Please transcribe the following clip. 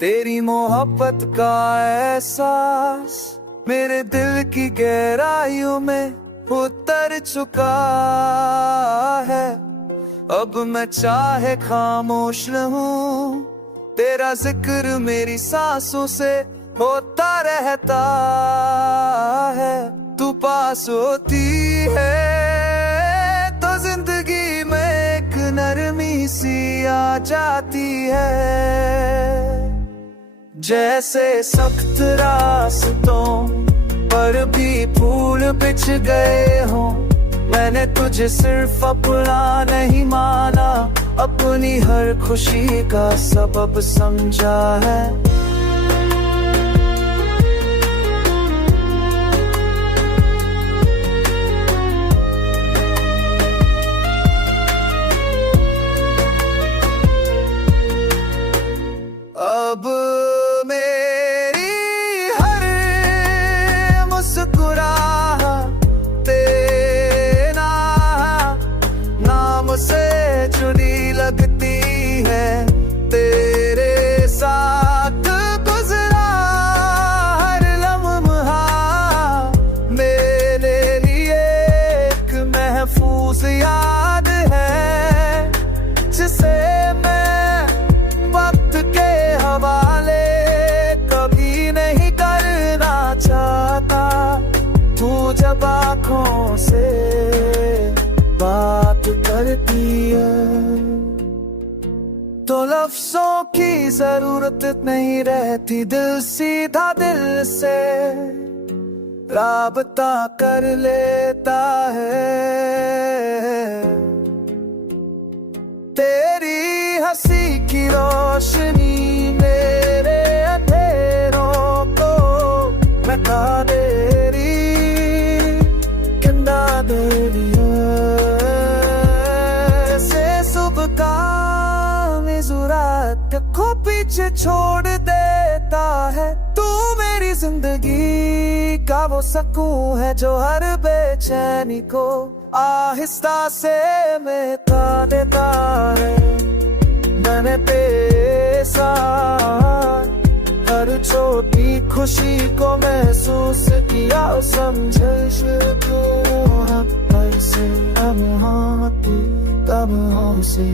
तेरी मोहब्बत का एहसास मेरे दिल की गहराइयों में उतर चुका है। अब मैं चाहे खामोश रहूं, तेरा जिक्र मेरी सांसों से होता रहता है। तू पास होती है तो जिंदगी में एक नरमी सी आ जाती है। जैसे सख्त रास्तों पर भी फूल बिछ गए हों, मैंने तुझे सिर्फ अपना नहीं माना, अपनी हर खुशी का सबब समझा है। अब से जुड़ी लगती है, तेरे साथ गुजरा हर लम्हा मेरे लिए एक महफूज याद है, जिसे मैं वक्त के हवाले कभी नहीं करना चाहता। तू जब आँखों से बात करती है तो लफ्जों की जरूरत नहीं रहती, दिल सीधा दिल से राबता कर लेता है। तेरी हंसी की रोशनी मेरे अंधेरों को मिटा दे रही, गिंदा दे रही को पीछे छोड़ देता है। तू मेरी जिंदगी का वो सुकून है जो हर बेचैनी को आहिस्ता से मिटा देता है। मैंने बेसार हर छोटी खुशी को महसूस किया, समझे ऐसे तब हमसे